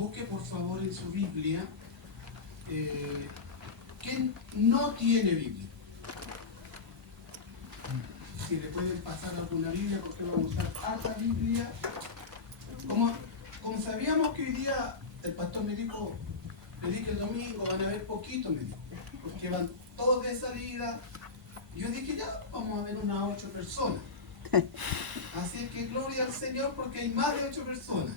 busque por favor en su Biblia. ¿Quién no tiene Biblia? Si le pueden pasar alguna Biblia, porque vamos a usar harta Biblia. Como sabíamos que hoy día el pastor me dijo, le dije el domingo, van a ver poquito, me dijo, porque van todos de salida. Yo dije, ya, vamos a ver unas 8 personas. Así que gloria al Señor, porque hay más de 8 personas.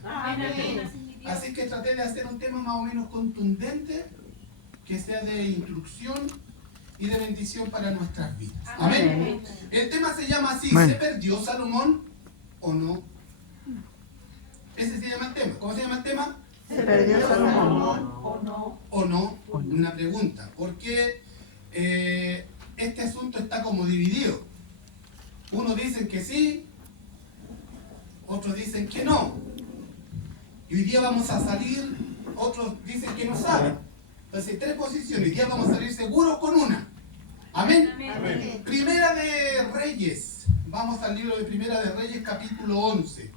Así que traté de hacer un tema más o menos contundente, que sea de instrucción y de bendición para nuestras vidas. Amén. El tema se llama así, ¿se perdió Salomón o no? Ese se llama el tema. ¿Cómo se llama el tema? ¿Se perdió Salomón o no? ¿O no? Una pregunta. Porque este asunto está como dividido. Unos dicen que sí, otros dicen que no. Y hoy día vamos a salir, otros dicen que no saben. Entonces, 3 posiciones. Hoy día vamos a salir seguros con una. Amén. Amén. Primera de Reyes. Vamos al libro de Primera de Reyes, capítulo 11.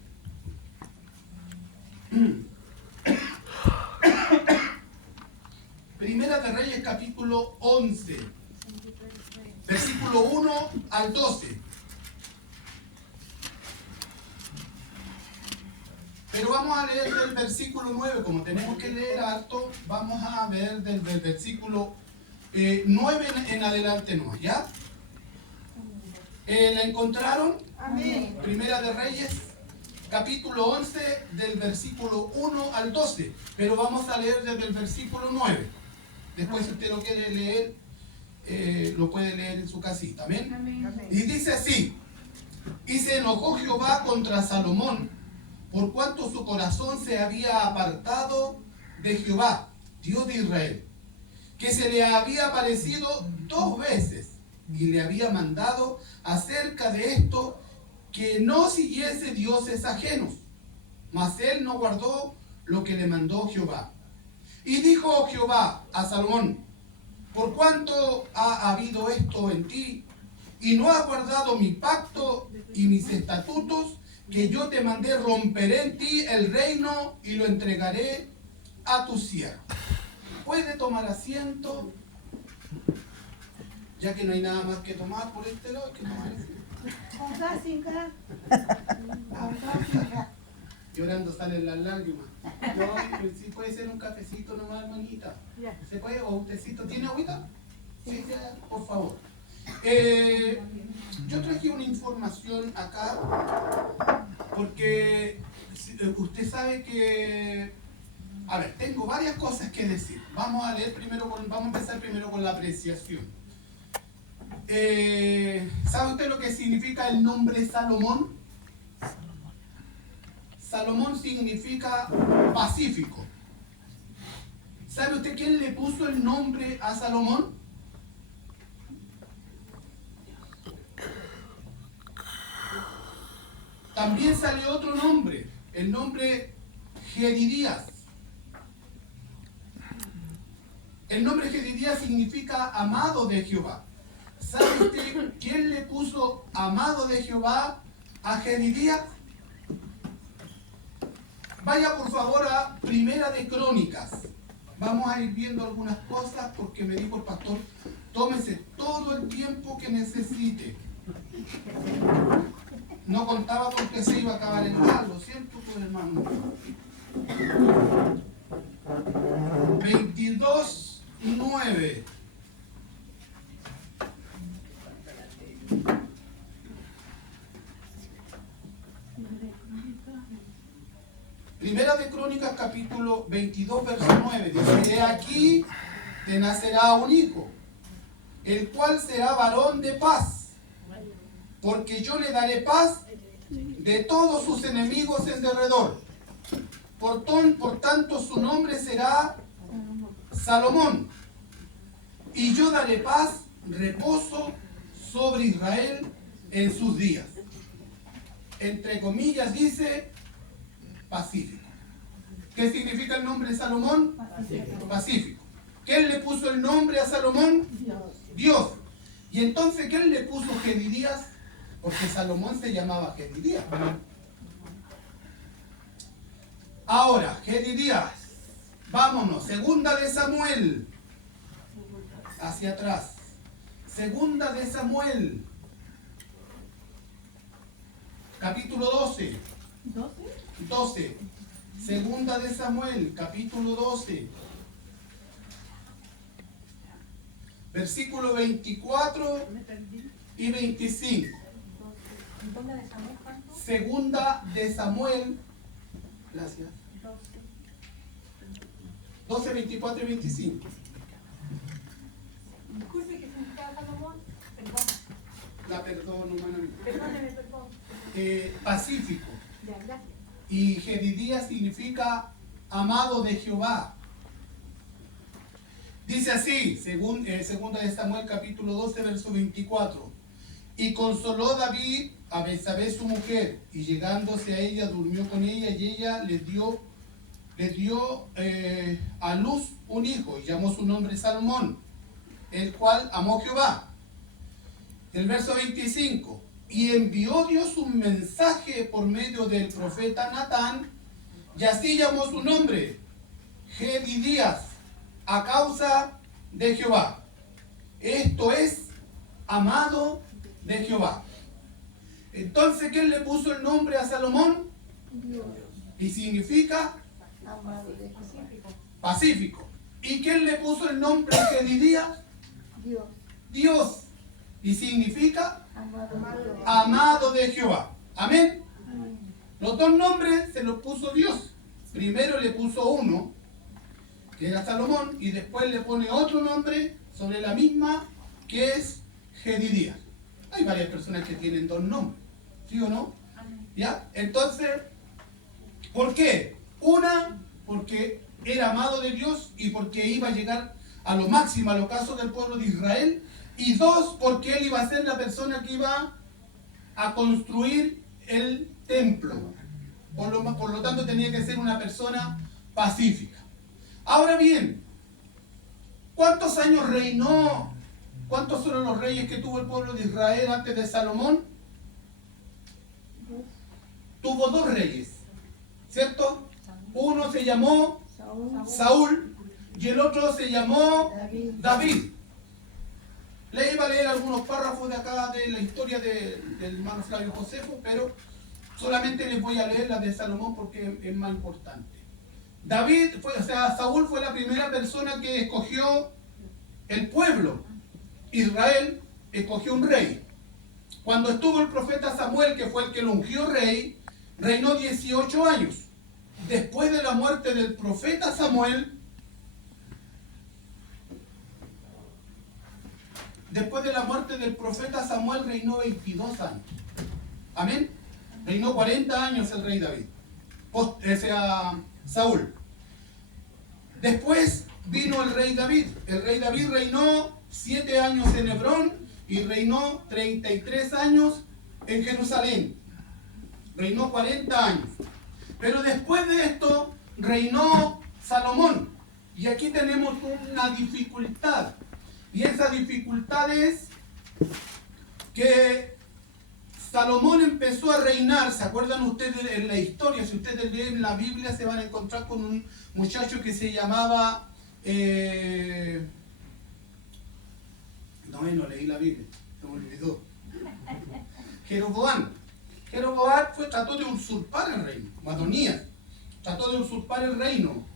Primera de Reyes, capítulo 11. Versículo 1 al 12. Pero vamos a leer del versículo 9, como tenemos que leer harto, vamos a ver del versículo 9 en adelante no, ¿ya? ¿La encontraron? Amén. Primera de Reyes, capítulo 11, del versículo 1 al 12, pero vamos a leer desde el versículo 9. Después, si usted lo quiere leer, lo puede leer en su casita, ¿amén? Amén. Y dice así: y se enojó Jehová contra Salomón, por cuanto su corazón se había apartado de Jehová, Dios de Israel, que se le había aparecido 2 veces, y le había mandado acerca de esto que no siguiese dioses ajenos. Mas él no guardó lo que le mandó Jehová. Y dijo Jehová a Salomón: por cuanto ha habido esto en ti, y no has guardado mi pacto y mis estatutos, que yo te mandé, romperé en ti el reino y lo entregaré a tu siervo. Puede tomar asiento, ya que no hay nada más que tomar por este lado, hay que tomar asiento. Llorando salen las lágrimas. No, si puede ser un cafecito nomás, hermanita. ¿Se puede? ¿O un tecito? ¿Tiene agüita? Sí, ya, por favor. Yo traje una información acá porque usted sabe que, a ver, tengo varias cosas que decir. Vamos a empezar primero con la apreciación. ¿Sabe usted lo que significa el nombre Salomón? Salomón significa pacífico. ¿Sabe usted quién le puso el nombre a Salomón? También salió otro nombre, el nombre Jedidías. El nombre Jedidías significa amado de Jehová. ¿Sabe usted quién le puso amado de Jehová a Jedidías? Vaya por favor a Primera de Crónicas. Vamos a ir viendo algunas cosas porque me dijo el pastor, tómese todo el tiempo que necesite. No contaba con que se iba a acabar el mal, lo siento, pues, hermano. 22:9. Primera de Crónicas, capítulo 22, verso 9. Dice: he aquí te nacerá un hijo, el cual será varón de paz, porque yo le daré paz de todos sus enemigos en derredor. Por tanto su nombre será Salomón. Y yo daré paz, reposo sobre Israel en sus días. Entre comillas dice pacífico. ¿Qué significa el nombre de Salomón? Pacífico. Pacífico. ¿Quién le puso el nombre a Salomón? Dios. Y entonces, ¿quién le puso Jedidías? Porque Salomón se llamaba Jedidías. Ahora, Jedidías Vámonos, segunda de Samuel. Hacia atrás. Segunda de Samuel. Capítulo 12. 12. Segunda de Samuel, capítulo 12. Versículo 24 y 25. Segunda de Samuel. Gracias. 12, 24 y 25. Disculpe, ¿qué significa Salomón? Perdón. La perdono, humanamente. Perdóneme, perdón. Pacífico. Ya, gracias. Y Jedidías significa amado de Jehová. Dice así, segunda de Samuel capítulo 12, verso 24. Y consoló David a Betsabé su mujer, y llegándose a ella durmió con ella, y ella le dio a luz un hijo, y llamó su nombre Salomón, el cual amó Jehová. El verso 25. Y envió Dios un mensaje por medio del profeta Natán, y así llamó su nombre, Jedidías, a causa de Jehová. Esto es, amado de Jehová. Entonces, ¿quién le puso el nombre a Salomón? Dios. Y significa Amado de Jehová. pacífico. ¿Y quién le puso el nombre a Jedidías? Dios. Dios. Y significa Amado de Jehová. amado de Jehová. Amén. Amén. Los dos nombres se los puso Dios. Primero le puso uno, que era Salomón, y después le pone otro nombre sobre la misma, que es Jedidías. Hay varias personas que tienen dos nombres, ¿sí o no? ¿Ya? Entonces, ¿por qué? Una, porque era amado de Dios y porque iba a llegar a lo máximo, al ocaso del pueblo de Israel. Y dos, porque él iba a ser la persona que iba a construir el templo. Por lo tanto, tenía que ser una persona pacífica. Ahora bien, ¿cuántos años reinó? ¿Cuántos fueron los reyes que tuvo el pueblo de Israel antes de Salomón? Tuvo dos reyes, ¿cierto? Uno se llamó Saúl y el otro se llamó David. Le iba a leer algunos párrafos de acá de la historia del hermano Flavio Josefo, pero solamente les voy a leer la de Salomón porque es más importante. Saúl fue la primera persona que escogió el pueblo. Israel escogió un rey. Cuando estuvo el profeta Samuel, que fue el que lo ungió rey, reinó 18 años. Después de la muerte del profeta Samuel, reinó 22 años. Amén. Reinó 40 años el rey David. Saúl. Después vino el rey David. El rey David reinó 7 años en Hebrón y reinó 33 años en Jerusalén. Reinó 40 años. Pero después de esto reinó Salomón. Y aquí tenemos una dificultad. Y esa dificultad es que Salomón empezó a reinar. ¿Se acuerdan ustedes en la historia? Si ustedes leen la Biblia se van a encontrar con un muchacho que se llamaba... No leí la Biblia, se me olvidó. Jeroboam. Jeroboam trató de usurpar el reino. Adonías trató de usurpar el reino.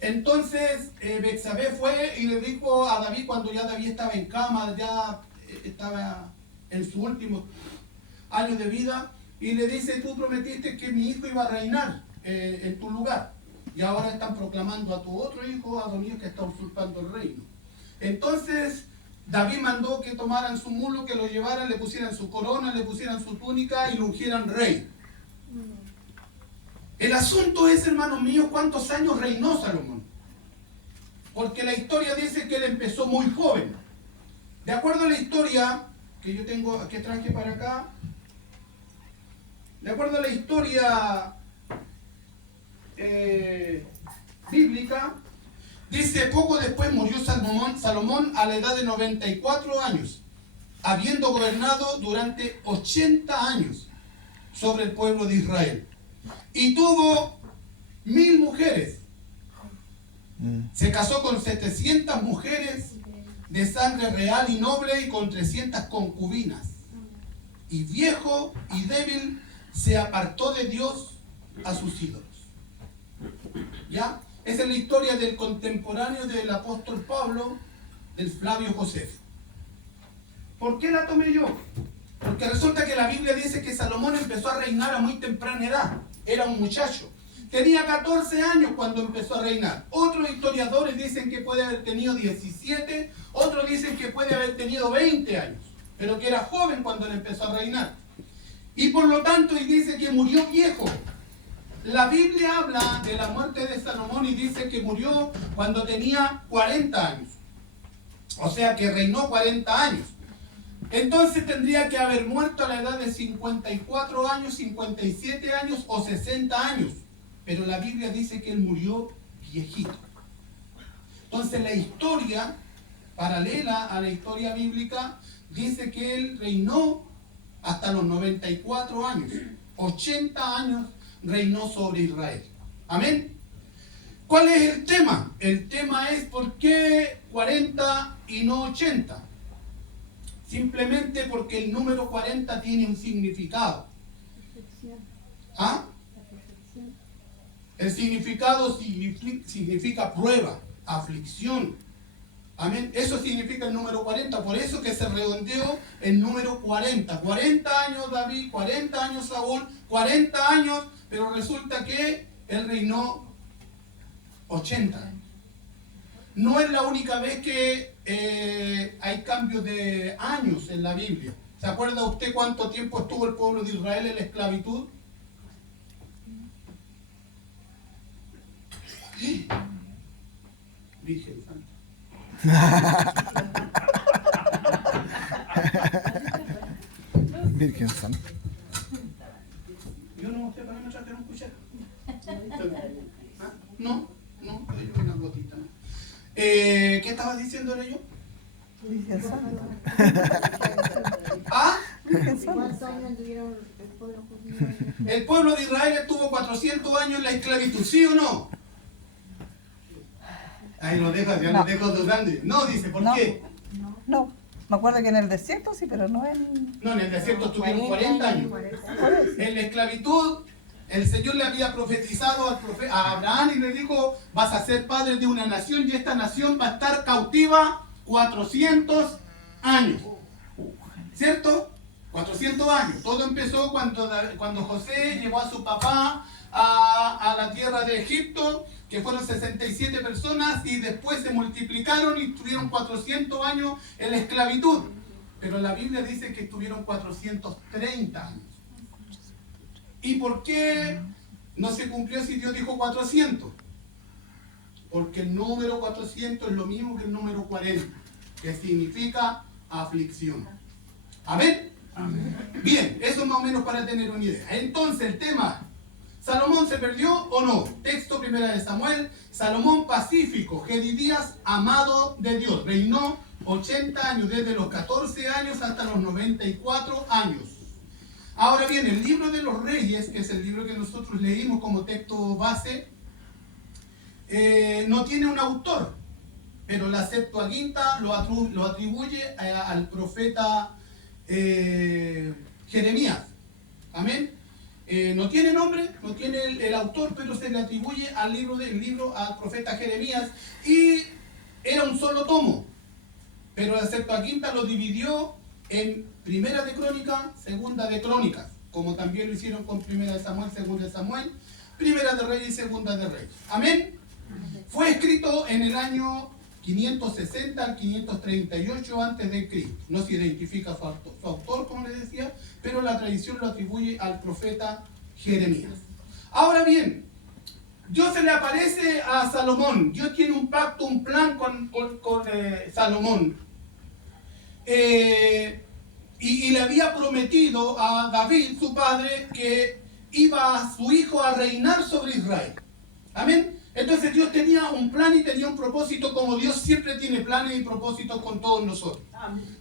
Entonces Betsabé fue y le dijo a David, cuando ya David estaba en cama, ya estaba en su último año de vida, y le dice: tú prometiste que mi hijo iba a reinar en tu lugar, y ahora están proclamando a tu otro hijo, Adonías, que está usurpando el reino. Entonces David mandó que tomaran su mulo, que lo llevaran, le pusieran su corona, le pusieran su túnica y lo ungieran rey. El asunto es, hermanos míos, ¿cuántos años reinó Salomón? Porque la historia dice que él empezó muy joven. De acuerdo a la historia que yo tengo, que traje para acá, de acuerdo a la historia bíblica, dice: poco después murió Salomón a la edad de 94 años, habiendo gobernado durante 80 años sobre el pueblo de Israel. Y tuvo 1000 mujeres Se casó con 700 mujeres de sangre real y noble y con 300 concubinas. Y viejo y débil se apartó de Dios a sus ídolos. ¿Ya? Esa es la historia del contemporáneo del apóstol Pablo, del Flavio Josefo. ¿Por qué la tomé yo? Porque resulta que la Biblia dice que Salomón empezó a reinar a muy temprana edad. Era un muchacho. Tenía 14 años cuando empezó a reinar. Otros historiadores dicen que puede haber tenido 17, otros dicen que puede haber tenido 20 años, pero que era joven cuando él empezó a reinar. Y por lo tanto, y dice que murió viejo. La Biblia habla de la muerte de Salomón y dice que murió cuando tenía 40 años. O sea que reinó 40 años. Entonces tendría que haber muerto a la edad de 54 años, 57 años o 60 años. Pero la Biblia dice que él murió viejito. Entonces la historia, paralela a la historia bíblica, dice que él reinó hasta los 94 años. 80 años reinó sobre Israel. Amén. ¿Cuál es el tema? El tema es ¿por qué 40 y no 80? Simplemente porque el número 40 tiene un significado. ¿Ah? El significado significa prueba, aflicción. Amén. Eso significa el número 40. Por eso que se redondeó el número 40. 40 años David, 40 años Saúl, 40 años, pero resulta que él reinó 80 años. No es la única vez que hay cambios de años en la Biblia. ¿Se acuerda usted cuánto tiempo estuvo el pueblo de Israel en la esclavitud? Virgen Santa. Virgen Santa. Yo no sé para qué me trajeron un cuchara. ¿Ah? No, yo una gotita. ¿Qué estaba diciéndole yo? Virgen Santa. ¿Ah? ¿Cuántos años anduvieron el pueblo judío? El pueblo de Israel estuvo 400 años en la esclavitud, ¿sí o no? Ahí lo dejo, ya lo dejo dudando. No, dice, ¿por qué? No, me acuerdo que en el desierto sí, pero no en... No, en el desierto estuvieron 40 años. En la esclavitud, el Señor le había profetizado a Abraham y le dijo, vas a ser padre de una nación y esta nación va a estar cautiva 400 años. ¿Cierto? 400 años. Todo empezó cuando José llevó a su papá a la tierra de Egipto, que fueron 67 personas y después se multiplicaron y estuvieron 400 años en la esclavitud. Pero la Biblia dice que estuvieron 430 años. ¿Y por qué no se cumplió si Dios dijo 400? Porque el número 400 es lo mismo que el número 40, que significa aflicción. ¿Amén? Amén. Bien, eso más o menos para tener una idea. Entonces el tema, ¿Salomón se perdió o no? Texto 1 de Samuel, Salomón pacífico, Gedidías amado de Dios, reinó 80 años, desde los 14 años hasta los 94 años. Ahora bien, el libro de los Reyes, que es el libro que nosotros leímos como texto base, no tiene un autor, pero la Septuaginta lo atribuye al profeta Jeremías. Amén. No tiene nombre, no tiene el autor, pero se le atribuye al libro al profeta Jeremías y era un solo tomo. Pero la Septuaginta lo dividió en Primera de Crónicas, Segunda de Crónicas, como también lo hicieron con Primera de Samuel, Segunda de Samuel, Primera de Reyes y Segunda de Reyes. Amén. Fue escrito en el año 560 al 538 a.C. No se identifica su autor, como les decía, pero la tradición lo atribuye al profeta Jeremías. Ahora bien, Dios se le aparece a Salomón. Dios tiene un pacto, un plan con Salomón. Y le había prometido a David, su padre, que iba su hijo a reinar sobre Israel. Amén. Entonces Dios tenía un plan y tenía un propósito, como Dios siempre tiene planes y propósitos con todos nosotros.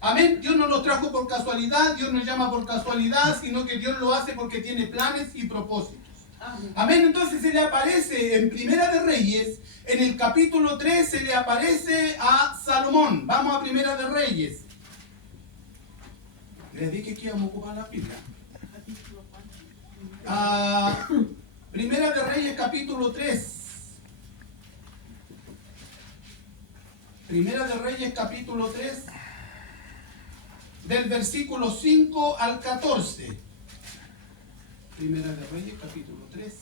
Amén. Dios no nos trajo por casualidad, Dios nos llama por casualidad, sino que Dios lo hace porque tiene planes y propósitos. Amén. Entonces se le aparece en Primera de Reyes, en el capítulo 3 se le aparece a Salomón. Vamos a Primera de Reyes. Les dije que íbamos a ocupar la Biblia. Primera de Reyes, capítulo 3. Primera de Reyes, capítulo 3, del versículo 5 al 14. Primera de Reyes, capítulo 3,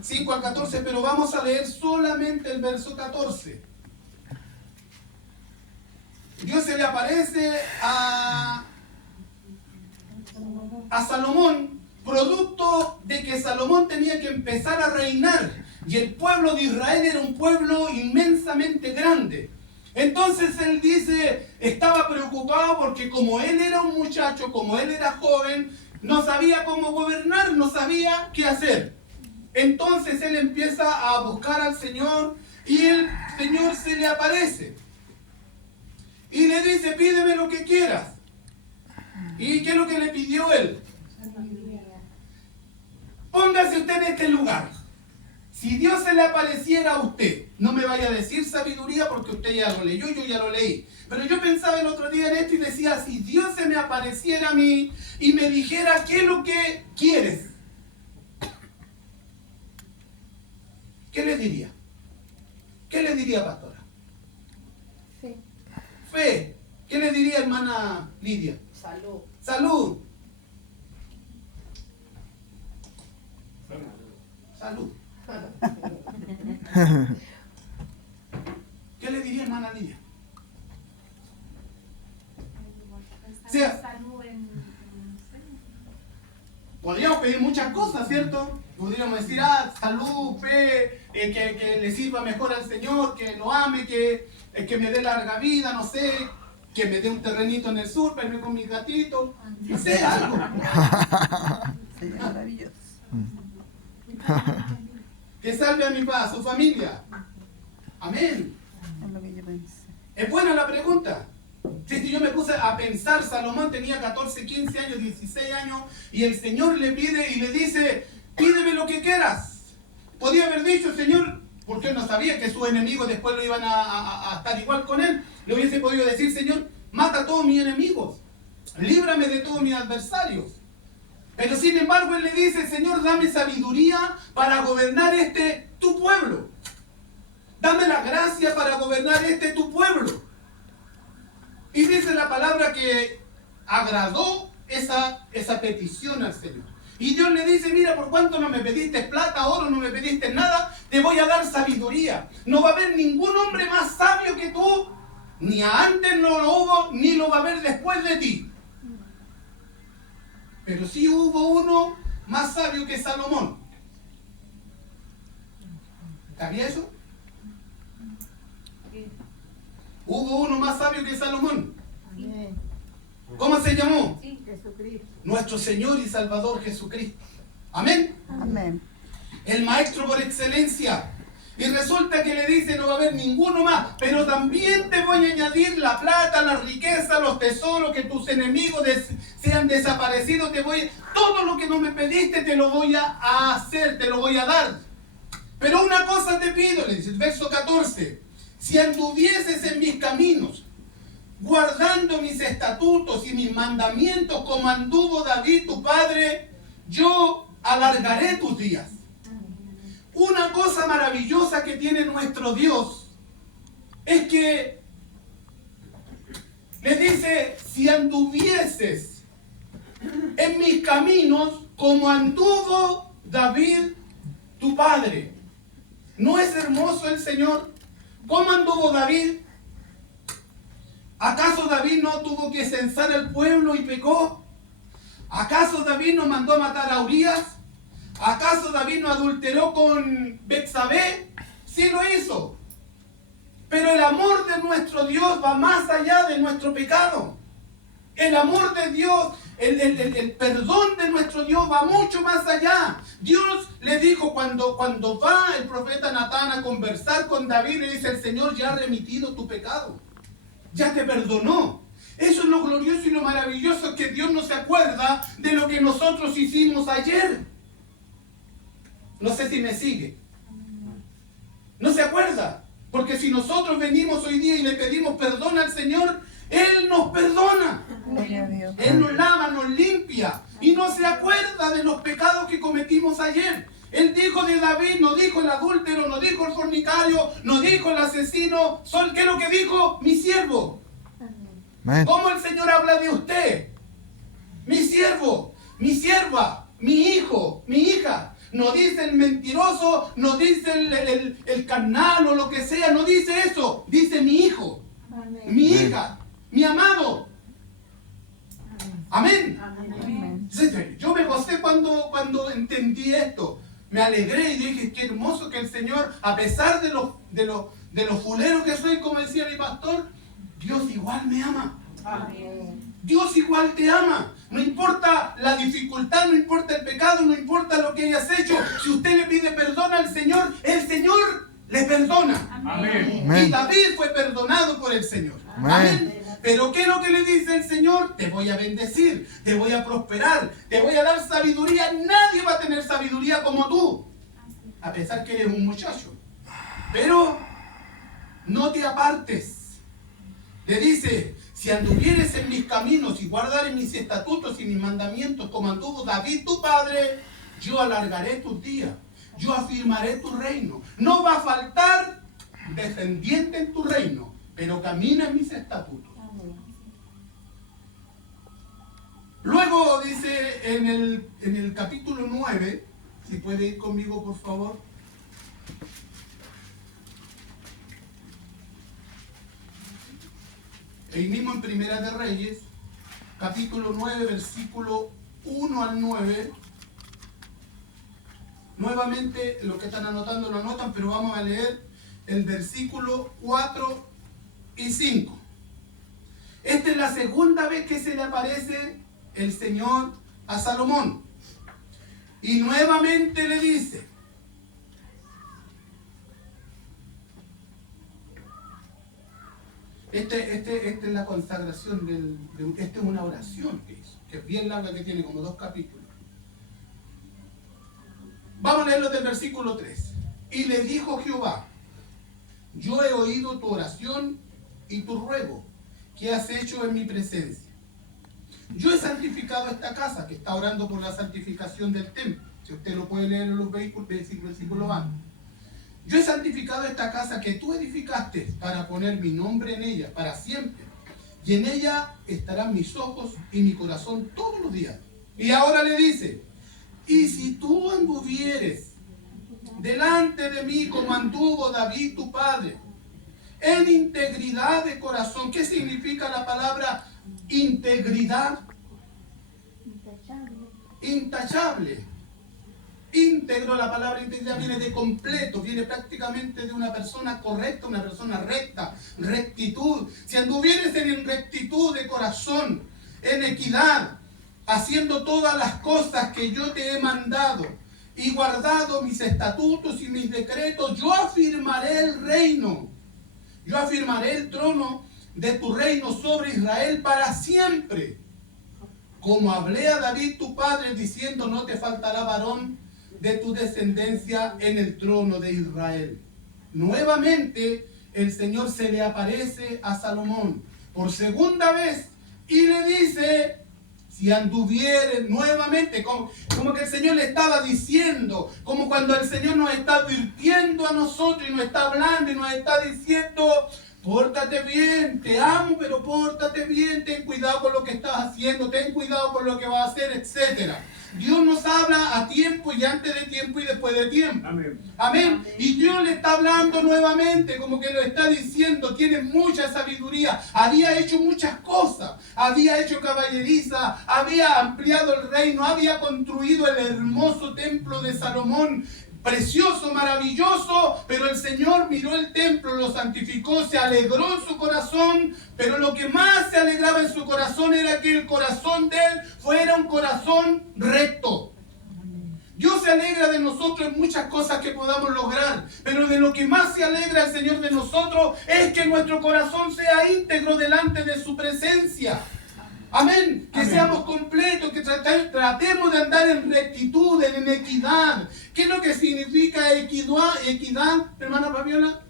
5 al 14, pero vamos a leer solamente el verso 14. Dios se le aparece a Salomón, producto de que Salomón tenía que empezar a reinar. Y el pueblo de Israel era un pueblo inmensamente grande. Entonces él dice, estaba preocupado porque como él era un muchacho, como él era joven, no sabía cómo gobernar, no sabía qué hacer. Entonces él empieza a buscar al Señor y el Señor se le aparece. Y le dice, pídeme lo que quieras. ¿Y qué es lo que le pidió él? Póngase usted en este lugar. Si Dios se le apareciera a usted, no me vaya a decir sabiduría porque usted ya lo leyó, yo ya lo leí. Pero yo pensaba el otro día en esto y decía, si Dios se me apareciera a mí y me dijera, ¿qué es lo que quieres? ¿Qué le diría? ¿Qué le diría, pastora? Sí. Fe. ¿Qué le diría, hermana Lidia? Salud. Salud. Salud. ¿Qué le diría, hermana Lidia? Sea, podríamos pedir muchas cosas, ¿cierto? Podríamos decir, salud, fe, que le sirva mejor al Señor, que lo ame, que me dé larga vida, no sé, que me dé un terrenito en el sur para irme con mis gatitos, no sé, algo. Sería maravilloso. Que salve a a su familia. Amén. Es lo que yo pensé. Es buena la pregunta. Si yo me puse a pensar, Salomón tenía 14, 15 años, 16 años, y el Señor le pide y le dice, pídeme lo que quieras. Podía haber dicho, Señor, porque él no sabía que sus enemigos después lo iban a estar igual con él. Le hubiese podido decir, Señor, mata a todos mis enemigos, líbrame de todos mis adversarios. Pero sin embargo él le dice, Señor, dame sabiduría para gobernar tu pueblo. Dame la gracia para gobernar tu pueblo. Y dice la palabra que agradó esa petición al Señor. Y Dios le dice, mira, por cuanto no me pediste plata, oro, no me pediste nada, te voy a dar sabiduría. No va a haber ningún hombre más sabio que tú, ni antes no lo hubo, ni lo va a haber después de ti. Pero sí hubo uno más sabio que Salomón. ¿Sabía eso? Hubo uno más sabio que Salomón. Amén. ¿Cómo se llamó? Jesucristo. Nuestro Señor y Salvador Jesucristo. Amén. Amén. El maestro por excelencia. Y resulta que le dice, no va a haber ninguno más, pero también te voy a añadir la plata, la riqueza, los tesoros, que tus enemigos sean desaparecidos, todo lo que no me pediste te lo voy a hacer, te lo voy a dar. Pero una cosa te pido, le dice el verso 14, si anduvieses en mis caminos, guardando mis estatutos y mis mandamientos como anduvo David tu padre, yo alargaré tus días. Una cosa maravillosa que tiene nuestro Dios es que le dice, si anduvieses en mis caminos como anduvo David tu padre. ¿No es hermoso el Señor? ¿Cómo anduvo David? ¿Acaso David no tuvo que censar al pueblo y pecó? ¿Acaso David no mandó a matar a Urías? ¿Acaso David no adulteró con Betsabé? Sí lo hizo. Pero el amor de nuestro Dios va más allá de nuestro pecado. El amor de Dios, el perdón de nuestro Dios va mucho más allá. Dios le dijo cuando va el profeta Natán a conversar con David, le dice, el Señor ya ha remitido tu pecado. Ya te perdonó. Eso es lo glorioso y lo maravilloso, que Dios no se acuerda de lo que nosotros hicimos ayer. No sé si me sigue. No se acuerda. Porque si nosotros venimos hoy día y le pedimos perdón al Señor, Él nos perdona. Gloria a Dios. Él nos lava, nos limpia. Y no se acuerda de los pecados que cometimos ayer. Él dijo de David, no dijo el adúltero, no dijo el fornicario, no dijo el asesino. ¿Qué es lo que dijo? Mi siervo. Amén. ¿Cómo el Señor habla de usted? Mi siervo, mi sierva, mi hijo, mi hija. No dice el mentiroso, no dice el carnal o lo que sea, no dice eso. Dice mi hijo, mi hija, mi amado. Amén. Amén. Yo me gocé cuando entendí esto. Me alegré y dije, qué hermoso que el Señor, a pesar de los fuleros que soy, como decía mi pastor, Dios igual me ama. Dios igual te ama. No importa la dificultad, no importa el pecado, no importa lo que hayas hecho. Si usted le pide perdón al Señor, el Señor le perdona. Amén. Amén. Y David fue perdonado por el Señor. Amén. Amén. Pero ¿qué es lo que le dice el Señor? Te voy a bendecir, te voy a prosperar, te voy a dar sabiduría. Nadie va a tener sabiduría como tú. A pesar que eres un muchacho. Pero no te apartes. Le dice, si anduvieres en mis caminos y guardares mis estatutos y mis mandamientos como anduvo David tu padre, yo alargaré tus días, yo afirmaré tu reino. No va a faltar descendiente en tu reino, pero camina en mis estatutos. Luego dice en el capítulo 9, si puede ir conmigo por favor. Ahí mismo en Primera de Reyes, capítulo 9, versículo 1 al 9. Nuevamente, los que están anotando lo anotan, pero vamos a leer el versículo 4 y 5. Esta es la segunda vez que se le aparece el Señor a Salomón. Y nuevamente le dice, esta es la consagración, esta es una oración que hizo, que es bien larga, que tiene como 2 capítulos. Vamos a leerlo del versículo 3. Y le dijo Jehová, yo he oído tu oración y tu ruego que has hecho en mi presencia. Yo he santificado esta casa, que está orando por la santificación del templo. Si usted lo puede leer en los versículos van. Yo he santificado esta casa que tú edificaste para poner mi nombre en ella para siempre. Y en ella estarán mis ojos y mi corazón todos los días. Y ahora le dice, y si tú anduvieres delante de mí como anduvo David tu padre, en integridad de corazón. ¿Qué significa la palabra integridad? Intachable. Íntegro, la palabra integridad viene de completo, viene prácticamente de una persona correcta, una persona recta, rectitud. Si anduvieres en rectitud de corazón, en equidad, haciendo todas las cosas que yo te he mandado y guardado mis estatutos y mis decretos, yo afirmaré el reino. Yo afirmaré el trono de tu reino sobre Israel para siempre. Como hablé a David tu padre diciendo, no te faltará varón de tu descendencia en el trono de Israel. Nuevamente el Señor se le aparece a Salomón por segunda vez y le dice, si anduviere nuevamente, como que el Señor le estaba diciendo, como cuando el Señor nos está advirtiendo a nosotros y nos está hablando y nos está diciendo, pórtate bien, te amo, pero pórtate bien, ten cuidado con lo que estás haciendo, ten cuidado con lo que vas a hacer, etc. Dios nos habla a tiempo y antes de tiempo y después de tiempo. Amén. Amén. Y Dios le está hablando nuevamente, como que lo está diciendo, tiene mucha sabiduría, había hecho muchas cosas, había hecho caballeriza, había ampliado el reino, había construido el hermoso templo de Salomón, precioso, maravilloso, pero el Señor miró el templo, lo santificó, se alegró en su corazón, pero lo que más se alegraba en su corazón era que el corazón de él fuera un corazón recto. Dios se alegra de nosotros en muchas cosas que podamos lograr, pero de lo que más se alegra el Señor de nosotros es que nuestro corazón sea íntegro delante de su presencia. Amén. Que Amén. seamos completos, que tratemos de andar en rectitud, en equidad. ¿Qué es lo que significa equidad, hermana Fabiola?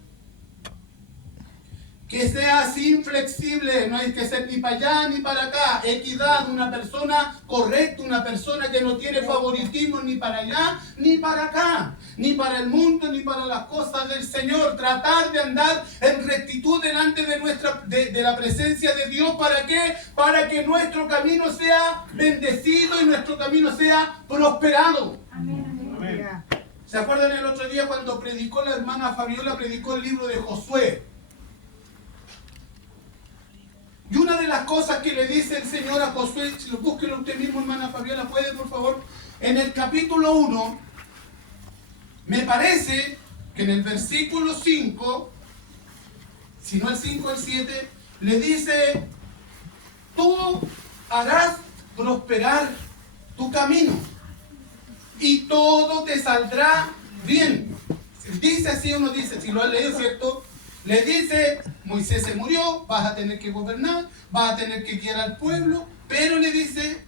Que sea así inflexible, no hay que ser ni para allá ni para acá. Equidad, una persona correcta, una persona que no tiene favoritismo ni para allá ni para acá, ni para el mundo ni para las cosas del Señor. Tratar de andar en rectitud delante de la presencia de Dios. ¿Para qué? Para que nuestro camino sea bendecido y nuestro camino sea prosperado. Amén. Ya. ¿Se acuerdan el otro día cuando predicó la hermana Fabiola, predicó el libro de Josué? Y una de las cosas que le dice el Señor a Josué, si lo búsquelo usted mismo, hermana Fabiola, ¿puede, por favor? En el capítulo 1, me parece que en el versículo 5, si no el 5, el 7, le dice, tú harás prosperar tu camino y todo te saldrá bien. Dice así, uno dice, si lo has leído, ¿cierto? Le dice, Moisés se murió, vas a tener que gobernar, vas a tener que guiar al pueblo, pero le dice,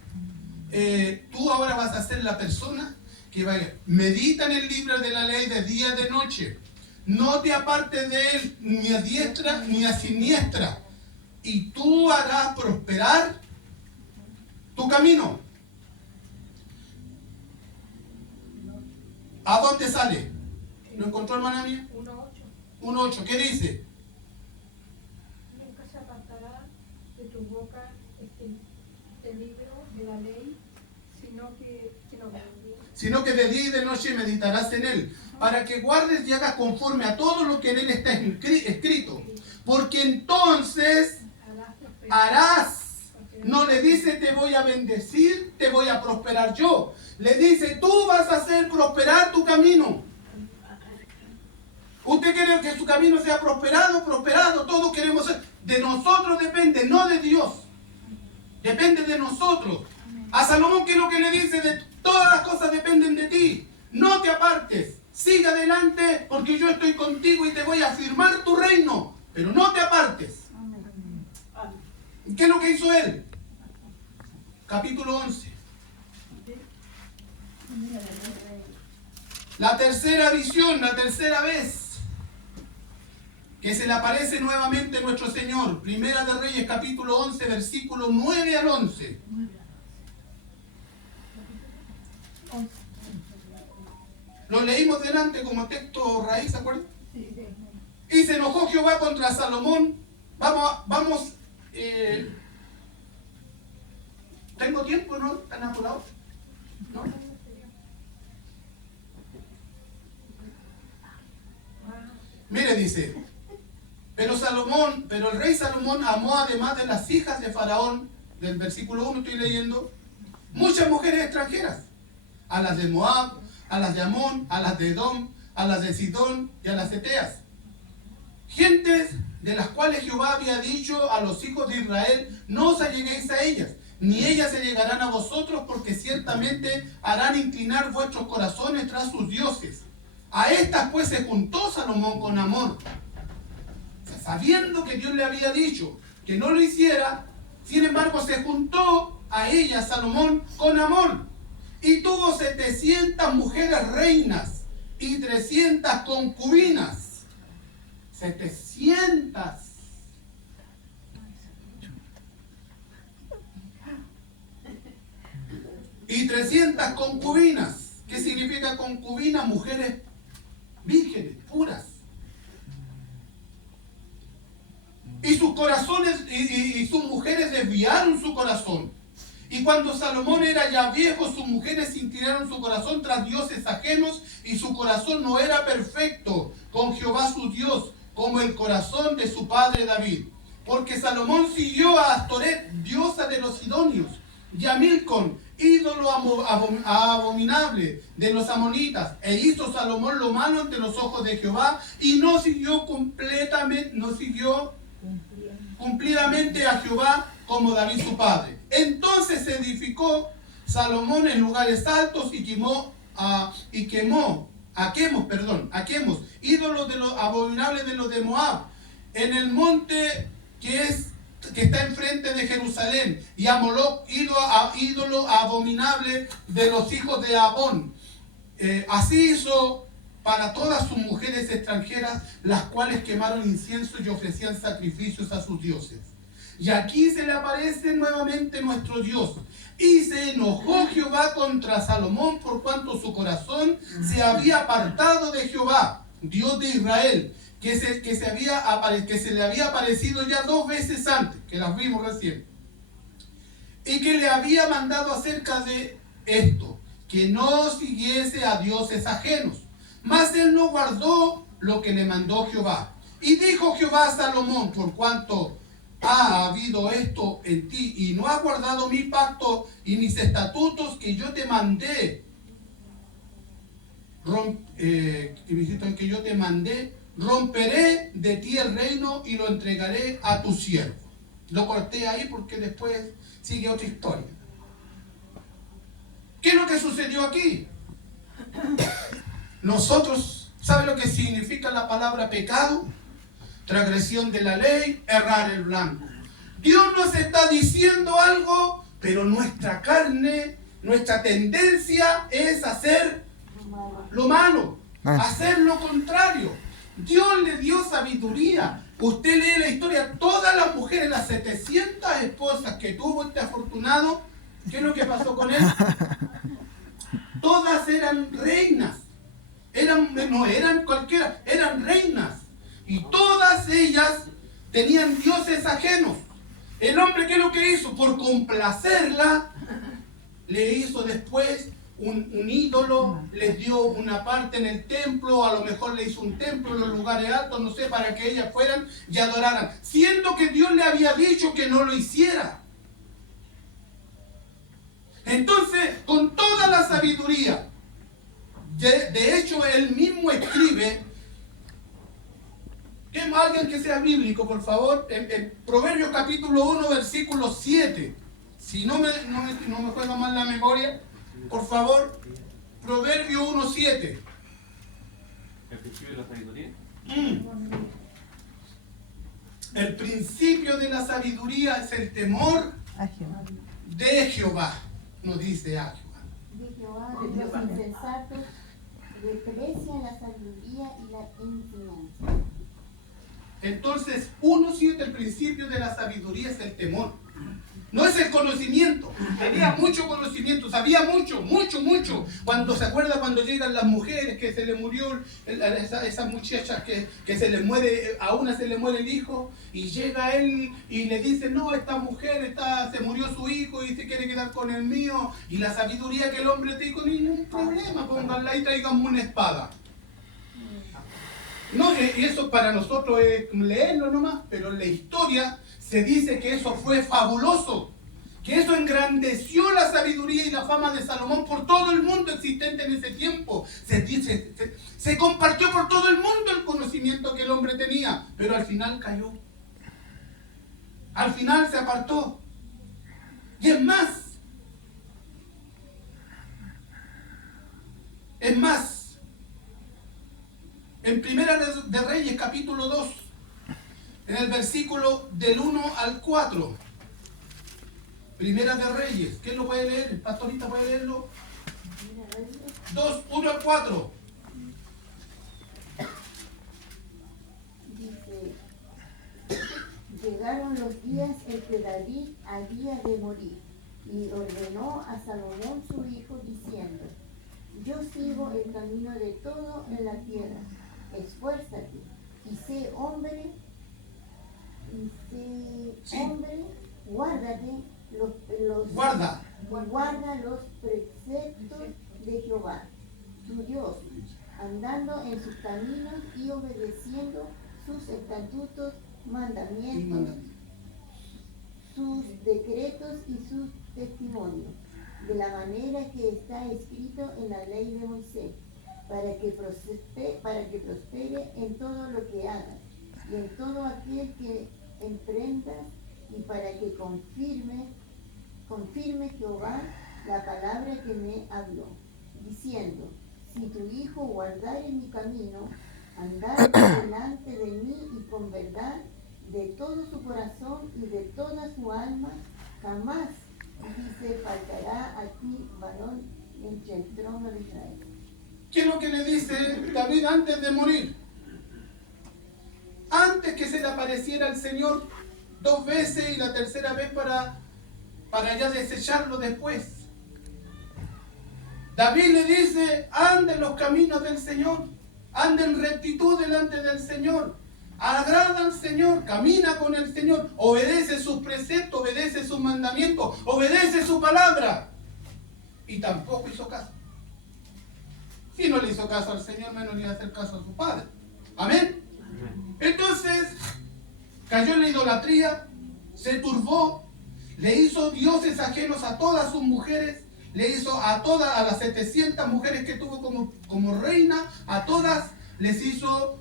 tú ahora vas a ser la persona que vaya, medita en el libro de la ley de día y de noche, no te apartes de él ni a diestra ni a siniestra, y tú harás prosperar tu camino. ¿A dónde sale? ¿Lo encontró, hermana mía? 1:8. 1.8, ¿qué dice? Nunca se apartará de tu boca este libro de la ley, sino que de día y de noche meditarás en él, para que guardes y hagas conforme a todo lo que en él está escrito, porque entonces harás. No le dice te voy a bendecir, te voy a prosperar yo. Le dice tú vas a hacer prosperar tu camino. Usted quiere que su camino sea prosperado, todos queremos ser. De nosotros depende, no de Dios. Depende de nosotros. A Salomón, ¿qué es lo que le dice? De todas las cosas dependen de ti. No te apartes, sigue adelante porque yo estoy contigo y te voy a firmar tu reino. Pero no te apartes. ¿Qué es lo que hizo él? Capítulo 11. La tercera visión, la tercera vez que se le aparece nuevamente nuestro Señor. Primera de Reyes, capítulo 11, versículo 9 al 11. Lo leímos delante como texto raíz, ¿se acuerdan? Y se enojó Jehová contra Salomón. Vamos. ¿Tengo tiempo, no? ¿Están apurados? ¿No? Mire, dice, pero el rey Salomón amó además de las hijas de Faraón, del versículo 1 estoy leyendo, muchas mujeres extranjeras, a las de Moab, a las de Amón, a las de Edom, a las de Sidón y a las Eteas. Gentes de las cuales Jehová había dicho a los hijos de Israel, no os alleguéis a ellas, ni ellas se llegarán a vosotros, porque ciertamente harán inclinar vuestros corazones tras sus dioses. A estas pues se juntó Salomón con amor, sabiendo que Dios le había dicho que no lo hiciera. Sin embargo se juntó a ella Salomón con amor, y tuvo 700 mujeres reinas y 300 concubinas. 700. Y 300 concubinas. ¿Qué significa concubina? Mujeres vírgenes, puras. Y sus corazones y sus mujeres desviaron su corazón. Y cuando Salomón era ya viejo, sus mujeres inclinaron su corazón tras dioses ajenos, y su corazón no era perfecto con Jehová su Dios, como el corazón de su padre David. Porque Salomón siguió a Astoret, diosa de los sidonios, y a Milcom, ídolo abominable de los amonitas, e hizo Salomón lo malo ante los ojos de Jehová, y no siguió cumplidamente a Jehová como David su padre. Entonces se edificó Salomón en lugares altos y quemó a Quemos, ídolos de los abominables de los de Moab, en el monte que es que está enfrente de Jerusalén, y a Moloc, ídolo abominable de los hijos de Amón. Así hizo para todas sus mujeres extranjeras, las cuales quemaron incienso y ofrecían sacrificios a sus dioses. Y aquí se le aparece nuevamente nuestro Dios. Y se enojó Jehová contra Salomón por cuanto su corazón se había apartado de Jehová, Dios de Israel, que se le había aparecido ya 2 veces antes, que las vimos recién, y que le había mandado acerca de esto, que no siguiese a dioses ajenos. Mas él no guardó lo que le mandó Jehová. Y dijo Jehová a Salomón, por cuanto ha habido esto en ti, y no has guardado mi pacto y mis estatutos que yo te mandé, romperé de ti el reino y lo entregaré a tu siervo. Lo corté ahí porque después sigue otra historia. ¿Qué es lo que sucedió aquí? Nosotros, ¿sabe lo que significa la palabra pecado? Transgresión de la ley, errar el blanco. Dios nos está diciendo algo, pero nuestra carne, nuestra tendencia es hacer lo malo, hacer lo contrario. Dios le dio sabiduría. Usted lee la historia, todas las mujeres, las 700 esposas que tuvo este afortunado, ¿qué es lo que pasó con él? Todas eran reinas. No eran cualquiera, eran reinas. Y todas ellas tenían dioses ajenos. El hombre, ¿qué es lo que hizo? Por complacerla, le hizo después un ídolo, les dio una parte en el templo, a lo mejor le hizo un templo en los lugares altos, no sé, para que ellas fueran y adoraran, siendo que Dios le había dicho que no lo hiciera. Entonces, con toda la sabiduría, de hecho, él mismo escribe, alguien que sea bíblico, por favor, en Proverbios capítulo 1, versículo 7. Si no me juega mal la memoria, por favor, Proverbio 1, 7. ¿El principio de la sabiduría? El principio de la sabiduría es el temor A Jehová. de Jehová, nos dice a Jehová. De Jehová, los insensatos desprecian la sabiduría y la enseñanza. Entonces, 1.7, el principio de la sabiduría es el temor. No es el conocimiento. Tenía mucho conocimiento, sabía mucho. Cuando se acuerda cuando llegan las mujeres, que se le murió esas muchachas que se les muere, a una se le muere el hijo, y llega él y le dice, no, esta mujer se murió su hijo y se quiere quedar con el mío. Y la sabiduría que el hombre te dijo, ningún problema, pónganla y traigan una espada. No, y eso para nosotros es leerlo nomás, pero en la historia se dice que eso fue fabuloso, que eso engrandeció la sabiduría y la fama de Salomón por todo el mundo existente en ese tiempo. Se compartió por todo el mundo el conocimiento que el hombre tenía, pero al final cayó. Al final se apartó. Y es más, en Primera de Reyes, capítulo 2, en el versículo del 1 al 4. Primera de Reyes. ¿Quién lo puede leer? ¿El pastorita puede leerlo? 2, 1 al 4. Dice, llegaron los días en que David había de morir, y ordenó a Salomón su hijo, diciendo, yo sigo el camino de todo en la tierra, esfuérzate, y sé hombre, guarda los preceptos de Jehová, tu Dios, andando en sus caminos y obedeciendo sus estatutos, mandamientos, sus decretos y sus testimonios, de la manera que está escrito en la ley de Moisés, para que prospere en todo lo que hagas y en todo aquel que emprendas, y para que confirme Jehová la palabra que me habló, diciendo, si tu hijo guardare mi camino, andar delante de mí y con verdad de todo su corazón y de toda su alma, jamás, dice, faltará a ti varón entre el trono de Israel. ¿Qué es lo que le dice David antes de morir? Antes que se le apareciera el Señor 2 veces y la tercera vez para ya desecharlo después. David le dice, anda en los caminos del Señor, anda en rectitud delante del Señor, agrada al Señor, camina con el Señor, obedece sus preceptos, obedece sus mandamientos, obedece su palabra. Y tampoco hizo caso. Si no le hizo caso al Señor, menos le iba a hacer caso a su padre. Amén. Entonces, cayó en la idolatría, se turbó, le hizo dioses ajenos a todas sus mujeres, le hizo a las 700 mujeres que tuvo como reina, a todas les hizo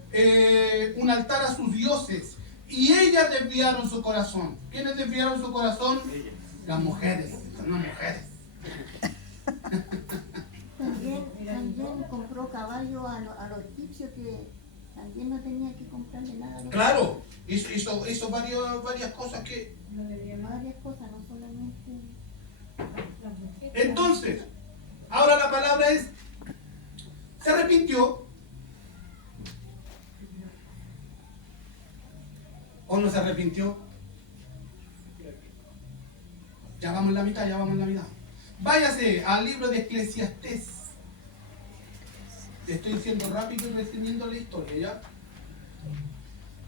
un altar a sus dioses. Y ellas desviaron su corazón. ¿Quiénes desviaron su corazón? Las mujeres, las mujeres. También compró caballo a los egipcios que también no tenía que comprarle nada. A los Claro, hizo varias cosas que... varias cosas, no solamente. Las mujeres. Entonces, ahora la palabra es, se arrepintió o no se arrepintió. Ya vamos en la mitad, Váyase al libro de Eclesiastés. Estoy diciendo rápido y resumiendo la historia, ¿ya?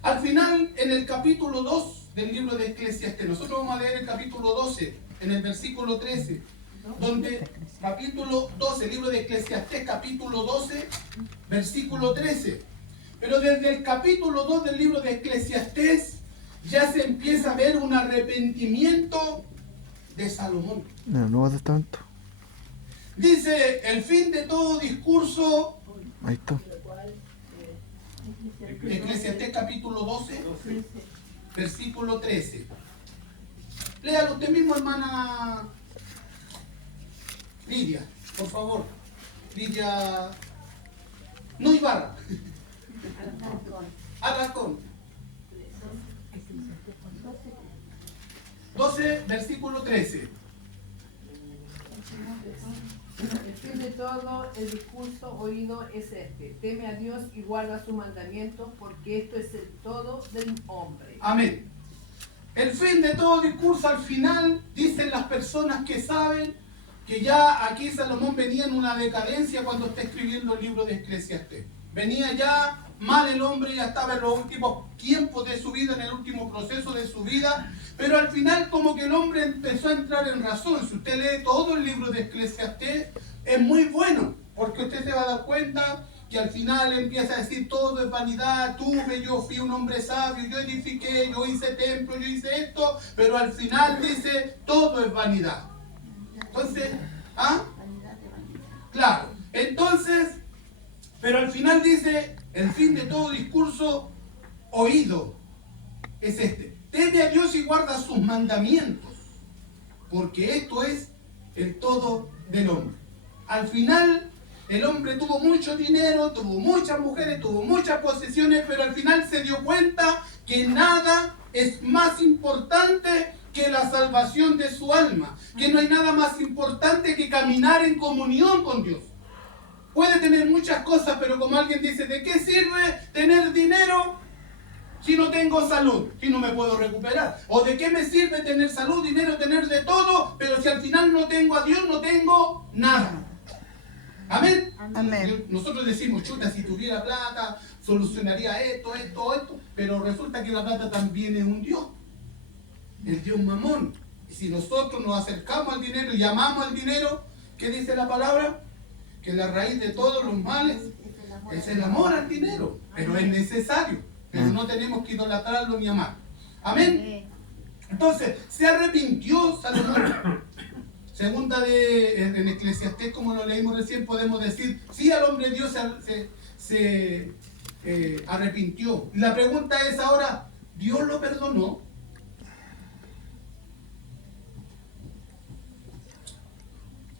Al final, en el capítulo 2 del libro de Eclesiastés, nosotros vamos a leer el capítulo 12, en el versículo 13, donde, capítulo 12, libro de Eclesiastés, capítulo 12, versículo 13. Pero desde el capítulo 2 del libro de Eclesiastés, ya se empieza a ver un arrepentimiento de Salomón. En el Nuevo Testamento. Dice, el fin de todo discurso, Ahí está. Eclesiastés capítulo 12, versículo 13. Léalo usted mismo, hermana Lidia, por favor. Lidia, no Ibarra, Alarcón. 12, versículo 13. El fin de todo el discurso oído es este: teme a Dios y guarda sus mandamientos, porque esto es el todo del hombre. Amén. El fin de todo discurso al final, dicen las personas que saben que ya aquí Salomón venía en una decadencia cuando está escribiendo el libro de Eclesiastés. Venía ya mal el hombre, ya estaba en los últimos tiempos de su vida, en el último proceso de su vida, pero al final como que el hombre empezó a entrar en razón. Si usted lee todo el libro de Eclesiastés, es muy bueno, porque usted se va a dar cuenta que al final empieza a decir todo es vanidad, yo fui un hombre sabio, yo edifiqué, yo hice templo, yo hice esto, pero al final dice todo es vanidad. Entonces, claro, entonces, pero al final dice, el fin de todo discurso oído es este: teme a Dios y guarda sus mandamientos, porque esto es el todo del hombre. Al final, el hombre tuvo mucho dinero, tuvo muchas mujeres, tuvo muchas posesiones, pero al final se dio cuenta que nada es más importante que la salvación de su alma, que no hay nada más importante que caminar en comunión con Dios. Puede tener muchas cosas, pero como alguien dice, ¿de qué sirve tener dinero si no tengo salud, si no me puedo recuperar? ¿O de qué me sirve tener salud, dinero, tener de todo, pero si al final no tengo a Dios, no tengo nada? Amén. Amén. Nosotros decimos, chuta, si tuviera plata, solucionaría esto, pero resulta que la plata también es un Dios, el Dios Mamón. Y si nosotros nos acercamos al dinero y amamos al dinero, ¿qué dice la palabra? Que la raíz de todos los males es el amor al dinero, pero es necesario, pero no tenemos que idolatrarlo ni amar. Amén. Entonces, se arrepintió Salomón. Segunda en Eclesiastés, como lo leímos recién, podemos decir, sí, al hombre Dios se arrepintió. La pregunta es ahora, ¿Dios lo perdonó?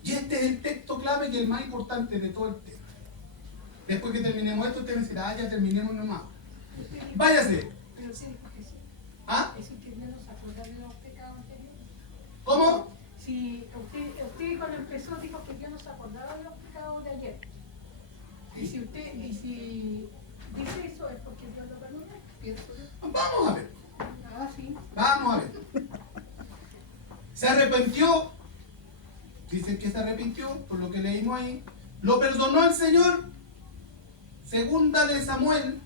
Y este es el texto clave y el más importante de todo el tema. Después que terminemos esto, usted me dirá, ya terminemos nomás. Váyase. Pero sí, porque sí. ¿Ah? ¿Es que Dios no se acuerda de los pecados anteriores? ¿Cómo? Si usted cuando empezó dijo que Dios no se acordaba de los pecados de ayer. Y si dice eso es porque Dios lo perdonó, pienso yo. Vamos a ver. Ah, sí. Vamos a ver. Se arrepintió. Dicen que se arrepintió, por lo que leímos ahí. Lo perdonó el Señor. Segunda de Samuel,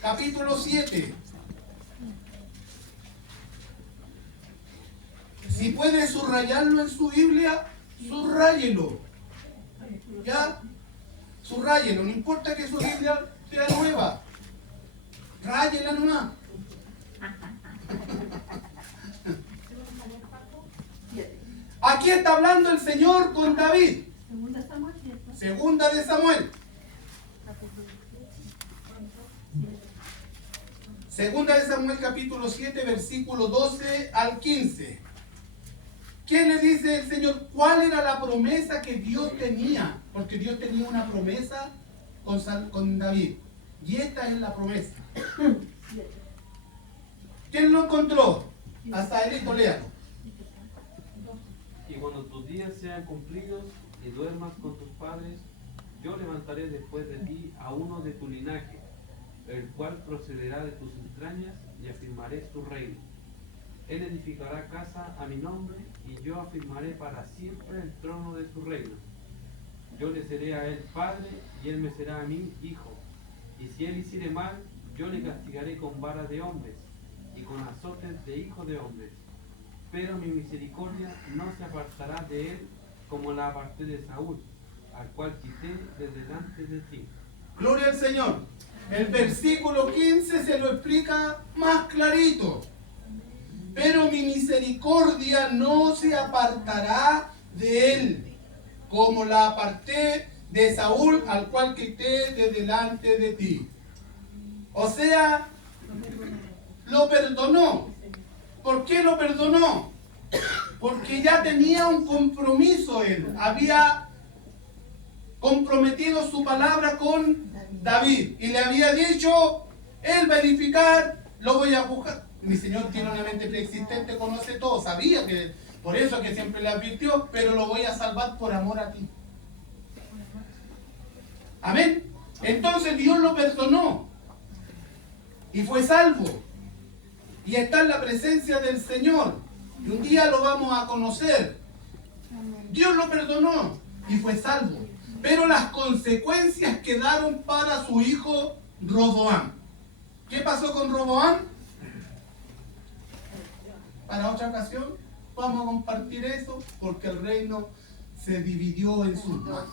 capítulo 7. Si puede subrayarlo en su Biblia, subráyelo. ¿Ya? Subráyelo. No importa que su Biblia sea nueva. Ráyela nomás. Aquí está hablando el Señor con David. Segunda de Samuel. Segunda de Samuel capítulo 7, versículo 12 al 15. ¿Qué le dice el Señor? ¿Cuál era la promesa que Dios tenía? Porque Dios tenía una promesa con David. Y esta es la promesa. ¿Quién lo encontró? Hasta él, léalo. Y cuando tus días sean cumplidos y duermas con tus padres, yo levantaré después de ti a uno de tu linaje, el cual procederá de tus entrañas, y afirmaré tu reino. Él edificará casa a mi nombre, y yo afirmaré para siempre el trono de su reino. Yo le seré a él padre, y él me será a mí hijo. Y si él hiciere mal, yo le castigaré con vara de hombres, y con azotes de hijos de hombres. Pero mi misericordia no se apartará de él como la aparté de Saúl, al cual quité de delante de ti. Gloria al Señor. El versículo 15 se lo explica más clarito. Pero mi misericordia no se apartará de él, como la aparté de Saúl, al cual quité de delante de ti. O sea, lo perdonó. ¿Por qué lo perdonó? Porque ya tenía un compromiso él. Había comprometido su palabra con David. Y le había dicho, él va a edificar, lo voy a buscar. Mi Señor tiene una mente preexistente, conoce todo. Sabía que, por eso que siempre le advirtió, pero lo voy a salvar por amor a ti. Amén. Entonces Dios lo perdonó. Y fue salvo. Y está en la presencia del Señor. Y un día lo vamos a conocer. Dios lo perdonó y fue salvo. Pero las consecuencias quedaron para su hijo Roboam. ¿Qué pasó con Roboam? Para otra ocasión vamos a compartir eso, porque el reino se dividió en sus manos.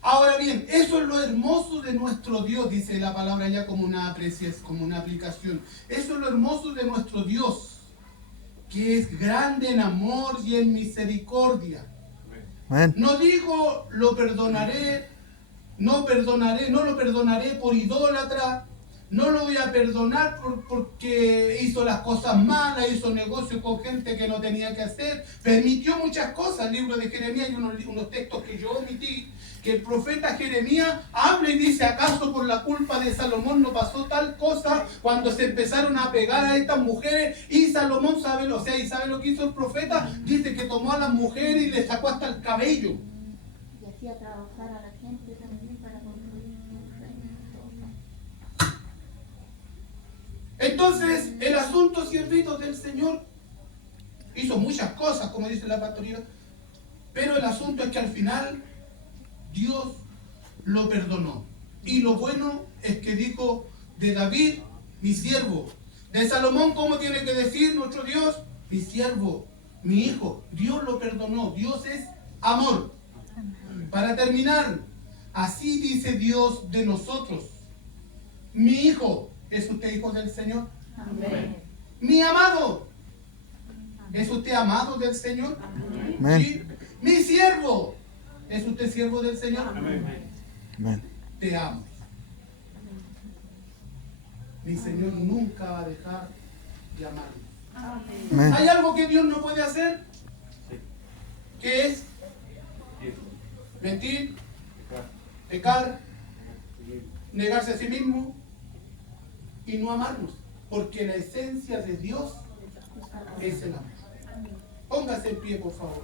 Ahora bien, eso es lo hermoso de nuestro Dios, dice la palabra ya como una apreciación, como una aplicación. Eso es lo hermoso de nuestro Dios, que es grande en amor y en misericordia. Amén. No dijo lo perdonaré, no lo perdonaré por idólatra, no lo voy a perdonar porque hizo las cosas malas, hizo negocios con gente que no tenía que hacer, permitió muchas cosas. El libro de Jeremías, hay unos textos que yo omití, que el profeta Jeremías habla y dice, ¿acaso por la culpa de Salomón no pasó tal cosa cuando se empezaron a pegar a estas mujeres? Y Salomón sabe lo que hizo el profeta, dice que tomó a las mujeres y les sacó hasta el cabello. Y hacía trabajar a la gente también para construir su reino. Entonces, el asunto, siervitos del Señor, hizo muchas cosas, como dice la pastorita, pero el asunto es que al final Dios lo perdonó. Y lo bueno es que dijo de David, mi siervo. De Salomón, ¿cómo tiene que decir nuestro Dios? Mi siervo, mi hijo. Dios lo perdonó. Dios es amor. Para terminar, así dice Dios de nosotros. Mi hijo, ¿es usted hijo del Señor? Amén. Mi amado, ¿es usted amado del Señor? Amén. ¿Sí? Mi siervo, ¿es usted siervo del Señor? Amén. Te amo. Mi Señor nunca va a dejar de amarme. Amén. ¿Hay algo que Dios no puede hacer? Sí. ¿Qué es? Sí. Mentir, Pecar. pecar, negarse a sí mismo y no amarnos. porque la esencia de Dios es el amor. Póngase en pie, por favor.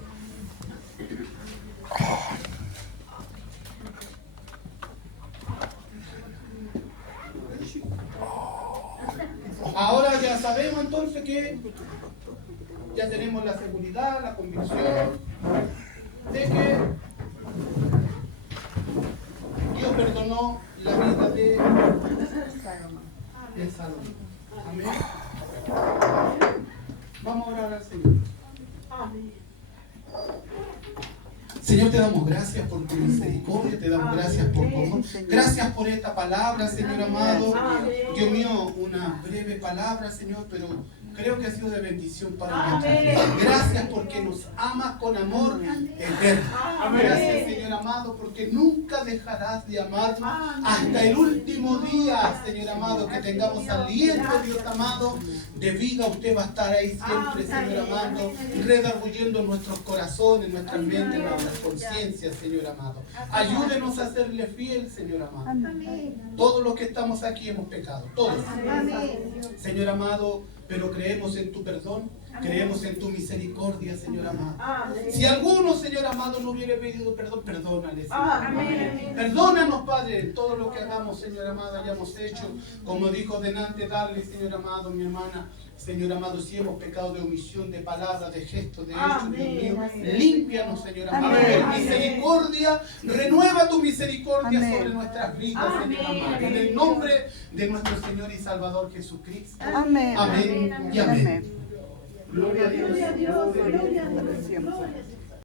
Ahora ya sabemos entonces que ya tenemos la seguridad, la convicción de que Dios perdonó la vida de Salomón. Amén. Vamos a orar al Señor. Señor, te damos gracias por tu misericordia, te damos gracias por tu amor. Gracias por esta palabra, Señor amado. Dios mío, una breve palabra, Señor, pero creo que ha sido de bendición para nuestra vida. Gracias porque nos amas con amor eterno. Gracias, Señor amado, porque nunca dejarás de amar hasta el último día, Señor amado, que tengamos aliento, Dios amado, de vida. Usted va a estar ahí siempre, Señor amado, redarguyendo nuestros corazones, nuestras mentes, nuestras conciencias, Señor amado. Ayúdenos a serle fiel, Señor amado. Todos los que estamos aquí hemos pecado, todos. Señor amado, pero creemos en tu perdón, creemos en tu misericordia, Señor amado. Si alguno, Señor amado, no hubiera pedido perdón, perdónale, Señor. Perdónanos, Padre, en todo lo que hagamos, Señor amado, hayamos hecho, como dijo delante, darle, Señor amado, mi hermana. Señor amado, si hemos pecado de omisión, de palabra, de gesto, de hecho, Dios mío, límpianos, Señor amado, por misericordia, renueva tu misericordia sobre nuestras vidas, Señor amado, en el nombre de nuestro Señor y Salvador Jesucristo. Amén. Amén y amén. Gloria a Dios. Gloria a Dios.